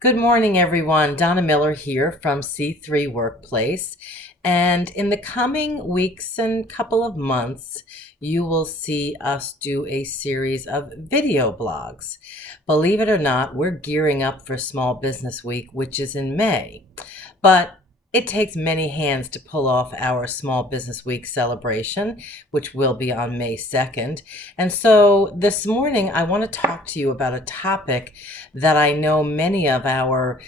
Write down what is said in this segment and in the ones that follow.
Good morning, everyone. Donna Miller here from C3 Workplace. And in the coming weeks and couple of months, you will see us do a series of video blogs. Believe it or not, we're gearing up for Small Business Week, which is in May. But it takes many hands to pull off our Small Business Week celebration, which will be on May 2nd. And so this morning, I want to talk to you about a topic that I know many of our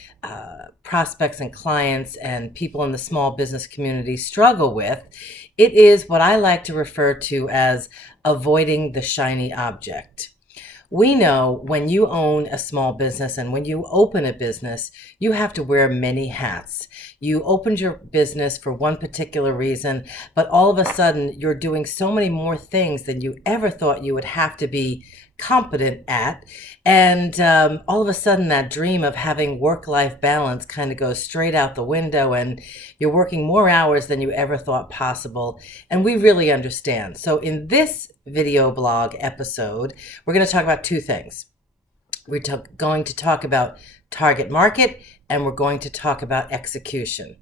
prospects and clients and people in the small business community struggle with. It is what I like to refer to as avoiding the shiny object. We know when you own a small business and when you open a business, you have to wear many hats. You opened your business for one particular reason, but all of a sudden you're doing so many more things than you ever thought you would have to be competent at. And all of a sudden that dream of having work-life balance kind of goes straight out the window and you're working more hours than you ever thought possible. And we really understand. So in this video blog episode, we're going to talk about two things. We're going to talk about target market and we're going to talk about execution.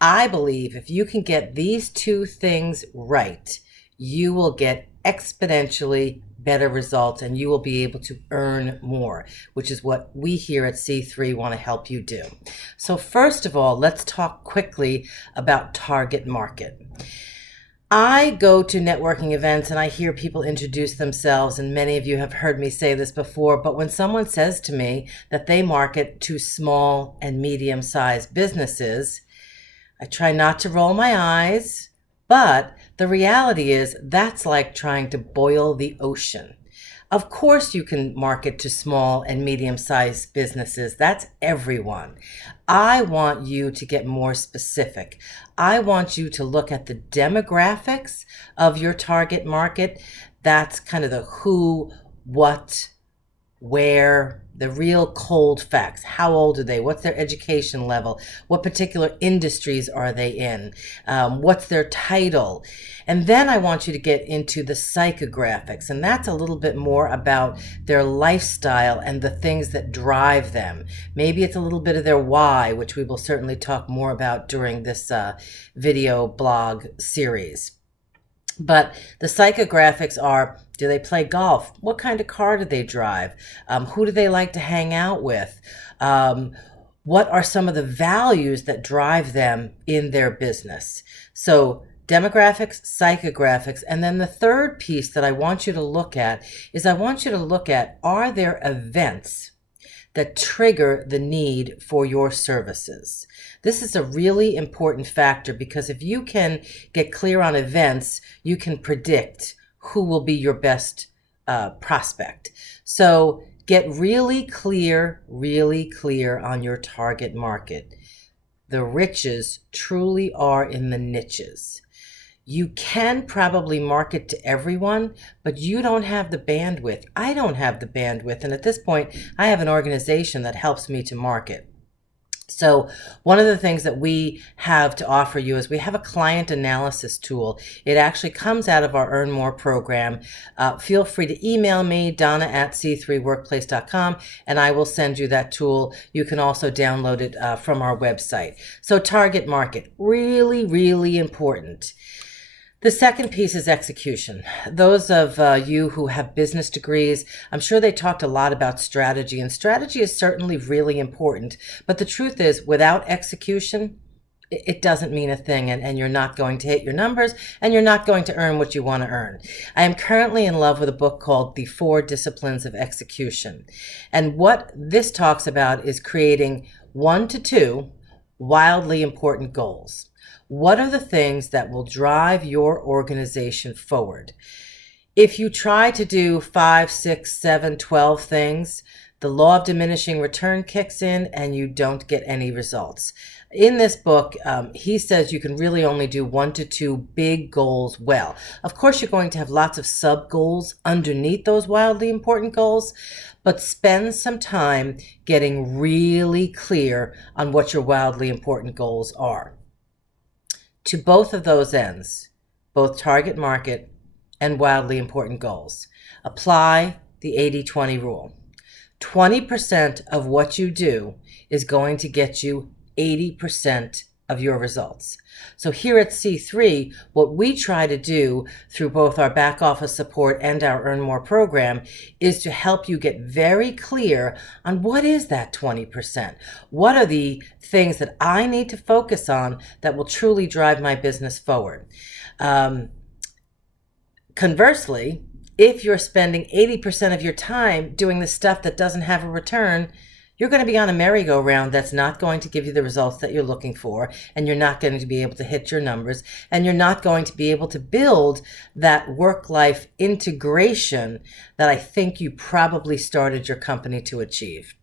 I believe if you can get these two things right, you will get exponentially better results and you will be able to earn more, which is what we here at C3 want to help you do. So first of all, let's talk quickly about target market. I go to networking events and I hear people introduce themselves, and many of you have heard me say this before, but when someone says to me that they market to small and medium-sized businesses, I try not to roll my eyes, but the reality is that's like trying to boil the ocean. Of course you can market to small and medium-sized businesses. That's everyone. I want you to get more specific. I want you to look at the demographics of your target market. That's kind of the who, what, where, the real cold facts. How old are they? What's their education level? What particular industries are they in? What's their title? And then I want you to get into the psychographics, and that's a little bit more about their lifestyle and the things that drive them. Maybe it's a little bit of their why, which we will certainly talk more about during this video blog series. But the psychographics are, do they play golf? What kind of car do they drive? Who do they like to hang out with? What are some of the values that drive them in their business? So demographics, psychographics, and then the third piece that I want you to look at is I want you to look at, are there events that trigger the need for your services? This is a really important factor because if you can get clear on events, you can predict who will be your best prospect. So get really clear on your target market. The riches truly are in the niches. You can probably market to everyone, but you don't have the bandwidth. I don't have the bandwidth. And at this point, I have an organization that helps me to market. So one of the things that we have to offer you is we have a client analysis tool. It actually comes out of our Earn More program. Feel free to email me, donna@c3workplace.com, and I will send you that tool. You can also download it from our website. So target market, really important. The second piece is execution. Those of you who have business degrees, I'm sure they talked a lot about strategy, and strategy is certainly really important. But the truth is, without execution, it doesn't mean a thing, and you're not going to hit your numbers, and you're not going to earn what you want to earn. I am currently in love with a book called The 4 Disciplines of Execution. And what this talks about is creating 1 to 2 wildly important goals. What are the things that will drive your organization forward? If you try to do 5, 6, 7, 12 things, the law of diminishing return kicks in and you don't get any results. In this book, he says you can really only do 1 to 2 big goals well. Of course, you're going to have lots of sub-goals underneath those wildly important goals, but spend some time getting really clear on what your wildly important goals are. To both of those ends, both target market and wildly important goals, apply the 80-20 rule. 20% of what you do is going to get you 80% of your results. So here at C3, what we try to do through both our back office support and our Earn More program is to help you get very clear on what is that 20%. What are the things that I need to focus on that will truly drive my business forward? Conversely, if you're spending 80% of your time doing the stuff that doesn't have a return, you're going to be on a merry-go-round that's not going to give you the results that you're looking for, and you're not going to be able to hit your numbers, and you're not going to be able to build that work-life integration that I think you probably started your company to achieve.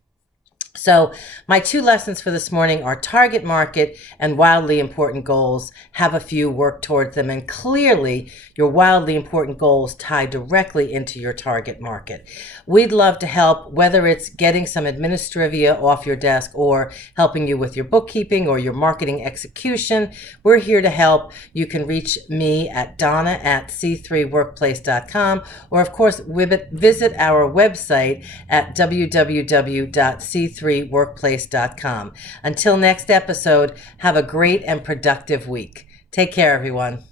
So my two lessons for this morning are target market and wildly important goals. Have a few, work towards them, and clearly your wildly important goals tie directly into your target market. We'd love to help, whether it's getting some administrivia off your desk or helping you with your bookkeeping or your marketing execution. We're here to help. You can reach me at donna@c3workplace.com, or of course visit our website at www.c3workplace.com. Until next episode, have a great and productive week. Take care, everyone.